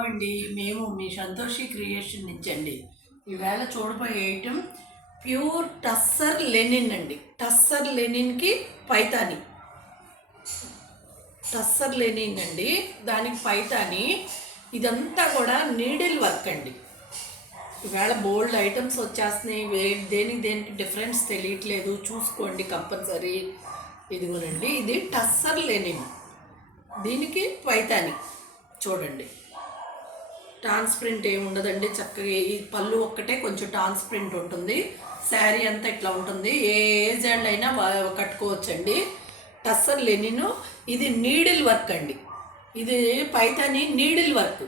అండి మేము మీ సంతోషి క్రియేషన్ నుంచండి. ఈవేళ చూడబోయే ఐటెం ప్యూర్ టస్సర్ లెనిన్ అండి. టస్సర్ లెనిన్కి పైతాని. టస్సర్ లెనిన్ అండి, దానికి పైతాని. ఇదంతా కూడా నీడిల్ వర్క్ అండి. ఈవేళ బోల్డ్ ఐటమ్స్ వచ్చేస్తున్నాయి. దేనికి డిఫరెన్స్ తెలియట్లేదు, చూసుకోండి కంపల్సరీ. ఇదిగోనండి, ఇది టస్సర్ లెనిన్, దీనికి పైతాని. చూడండి, ట్రాన్స్పరెంట్ ఏమి ఉండదండి. చక్కగా ఈ పళ్ళు ఒక్కటే కొంచెం ట్రాన్స్పరెంట్ ఉంటుంది. శారీ అంతా ఇట్లా ఉంటుంది. ఏ ఏజ్ అండ్ అయినా కట్టుకోవచ్చండి. టస్సర్ లెనిన్. ఇది నీడిల్ వర్క్ అండి. ఇది Paithani needle work.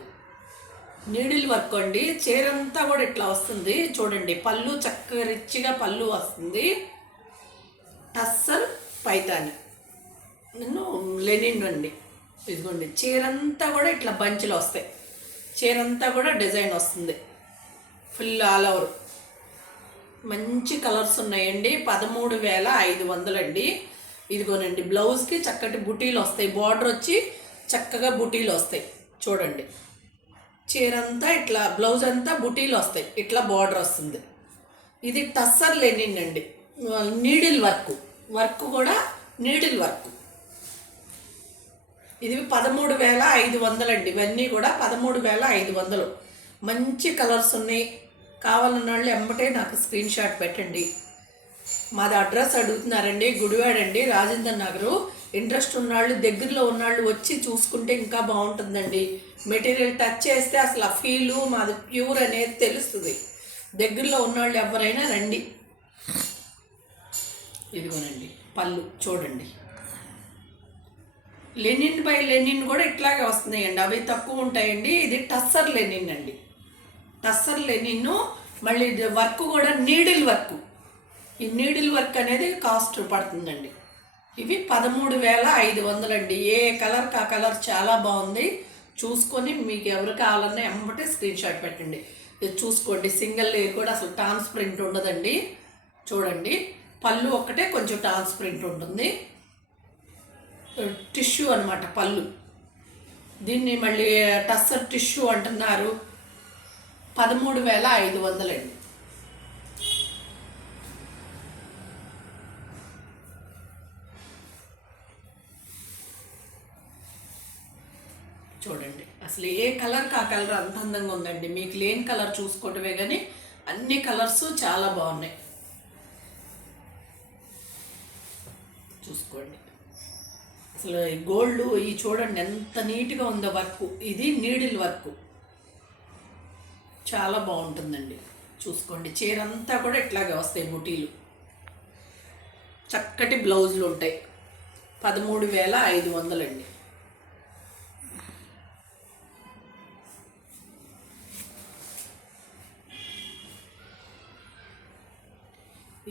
Needle work అండి. చీర అంతా కూడా ఇట్లా వస్తుంది. చూడండి, పళ్ళు చక్కగా రిచ్గా పళ్ళు వస్తుంది. టస్సర్ పైతాని లెనిన్ అండి. ఇదిగోండి, చీరంతా కూడా ఇట్లా బంచులు వస్తాయి. చీరంతా కూడా డిజైన్ వస్తుంది. ఫుల్ ఆల్ ఓవర్ మంచి కలర్స్ ఉన్నాయండి. 13,500 అండి. ఇదిగోనండి, బ్లౌజ్కి చక్కటి బుటీలు వస్తాయి. బార్డర్ వచ్చి చక్కగా బుటీలు వస్తాయి. చూడండి, చీరంతా ఇట్లా, బ్లౌజ్ అంతా బుటీలు వస్తాయి. ఇట్లా బార్డర్ వస్తుంది. ఇది టస్సర్ లెనిన్ అండి. నీడిల్ వర్క్ కూడా నీడిల్ వర్క్. ఇది 13,500 అండి. ఇవన్నీ కూడా 13,500. మంచి కలర్స్ ఉన్నాయి. కావాలన్న వాళ్ళు ఎంబటే నాకు స్క్రీన్ షాట్ పెట్టండి. మాది అడ్రస్ అడుగుతున్నారండి. గుడివాడ అండి, రాజేంద్ర నగరు. ఇంట్రెస్ట్ ఉన్నవాళ్ళు, దగ్గరలో ఉన్నవాళ్ళు వచ్చి చూసుకుంటే ఇంకా బాగుంటుందండి. మెటీరియల్ టచ్ చేస్తే అసలు ఆ ఫీలు మాది ప్యూర్ అనేది తెలుస్తుంది. దగ్గరలో ఉన్నవాళ్ళు ఎవరైనా రండి. ఇదిగోనండి, పళ్ళు చూడండి. లెనిన్ బై లెనిన్ కూడా ఇట్లాగే వస్తున్నాయండి. అవి తక్కువ ఉంటాయండి. ఇది టస్సర్ లెనిన్ అండి. టస్సర్ లెనిన్. మళ్ళీ వర్క్ కూడా నీడిల్ వర్క్. ఈ నీడిల్ వర్క్ అనేది కాస్ట్ పడుతుందండి. ఇవి 13,500 అండి. ఏ కలర్ కా కలర్ చాలా బాగుంది. చూసుకొని మీకు ఎవరు కావాలన్నా ఎమ్మటే స్క్రీన్ షాట్ పెట్టండి. ఇది చూసుకోండి, సింగిల్ లేయర్ కూడా అసలు ట్రాన్స్పరెంట్ ఉండదండి. చూడండి, పళ్ళు ఒక్కటే కొంచెం ట్రాన్స్పరెంట్ ఉంటుంది. టిష్యూ అనమాట పళ్ళు. దీన్ని మళ్ళీ టస్సర్ టిష్యూ అంటున్నారు. 13,500 అండి. చూడండి, అసలు ఏ కలర్ కా కలర్ అంత అందంగా ఉందండి. మీకు లేని కలర్ చూసుకోవటమే కానీ అన్ని కలర్స్ చాలా బాగున్నాయి. చూసుకోండి, అసలు గోల్డ్ ఈ చూడండి ఎంత నీట్గా ఉందో వర్క్. ఇది నీడిల్ వర్క్, చాలా బాగుంటుందండి. చూసుకోండి, చీర అంతా కూడా ఇట్లాగే వస్తాయి బుటీలు. చక్కటి బ్లౌజులు ఉంటాయి. 13,500 అండి.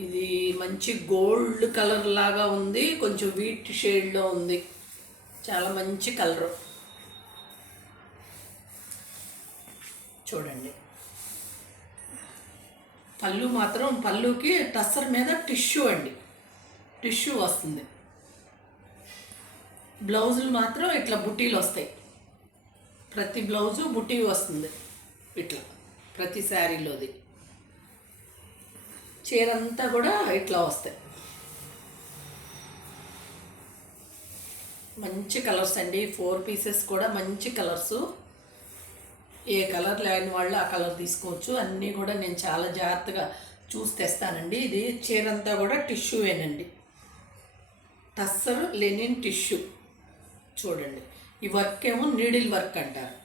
ఇది మంచి గోల్డ్ కలర్ లాగా ఉంది. కొంచెం వీట్ షేడ్లో ఉంది. చాలా మంచి కలరు. చూడండి, పళ్ళు మాత్రం, పళ్ళుకి టస్సర్ మీద టిష్యూ అండి. టిష్యూ వస్తుంది. బ్లౌజులు మాత్రం ఇట్లా బుట్టీలు వస్తాయి. ప్రతి బ్లౌజు బుట్టీ వస్తుంది ఇట్లా, ప్రతి శారీలోది. చీరంతా కూడా ఇట్లా వస్తాయి. మంచి కలర్స్ అండి. 4 పీసెస్ కూడా మంచి కలర్సు. ఏ కలర్ లేని వాళ్ళు ఆ కలర్ తీసుకోవచ్చు. అన్నీ కూడా నేను చాలా జాగ్రత్తగా చూసి తెస్తానండి. ఇది చీరంతా కూడా టిష్యూవేనండి. Tussar linen tissue. చూడండి, ఈ వర్క్ ఏమో నీడిల్ వర్క్ అంటారు.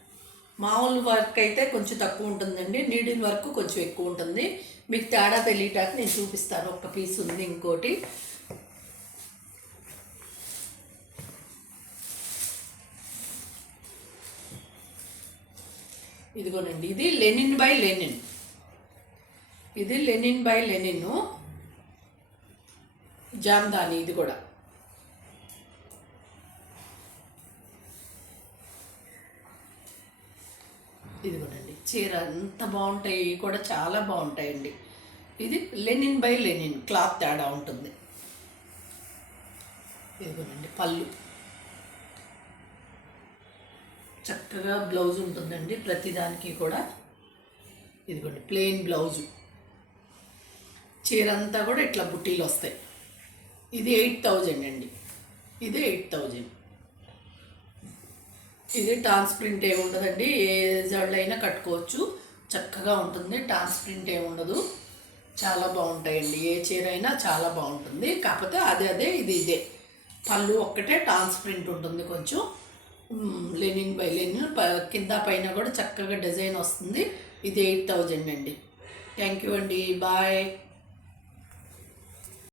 మామూలు వర్క్ అయితే కొంచెం తక్కువ ఉంటుందండి. నీడిల్ వర్క్ కొంచెం ఎక్కువ ఉంటుంది. మీకు తేడా తెలియటానికి నేను చూపిస్తాను. ఒక్క పీస్ ఉంది, ఇంకోటి. ఇదిగోనండి, ఇది లెనిన్ బై లెనిన్. ఇది లెనిన్ బై లెనిన్ జామ్దాని. ఇది కూడా ఇదిగోనండి, చీర ఎంత బాగుంటాయి. కూడా చాలా బాగుంటాయండి. ఇది లెనిన్ బై లెనిన్, క్లాత్ తేడా ఉంటుంది. ఇదిగోనండి, పళ్ళు చక్క చక్కగా బ్లౌజ్ ఉంటుందండి ప్రతిదానికి కూడా. ఇదిగోండి ప్లెయిన్ బ్లౌజు, చీర అంతా కూడా ఇట్లా బుట్టీలు వస్తాయి. ఇది 8000 అండి, ఇది 8000. ఇది ట్రాన్స్ప్రింట్ ఏమి ఉండదండి, ఏ ఏజ్ అయినా కట్టుకోవచ్చు, చక్కగా ఉంటుంది, ట్రాన్స్ప్రింట్ ఏమి ఉండదు, చాలా బాగుంటాయండి. ఏ చీర అయినా చాలా బాగుంటుంది. కాకపోతే అదే ఇది ఇదే పళ్ళు ఒక్కటే ట్రాన్స్ప్రింట్ ఉంటుంది కొంచెం. లెనిన్ బై లెనిన్ కింద పైన కూడా చక్కగా డిజైన్ వస్తుంది. ఇది 8000 అండి. థ్యాంక్ యూ అండి, బాయ్.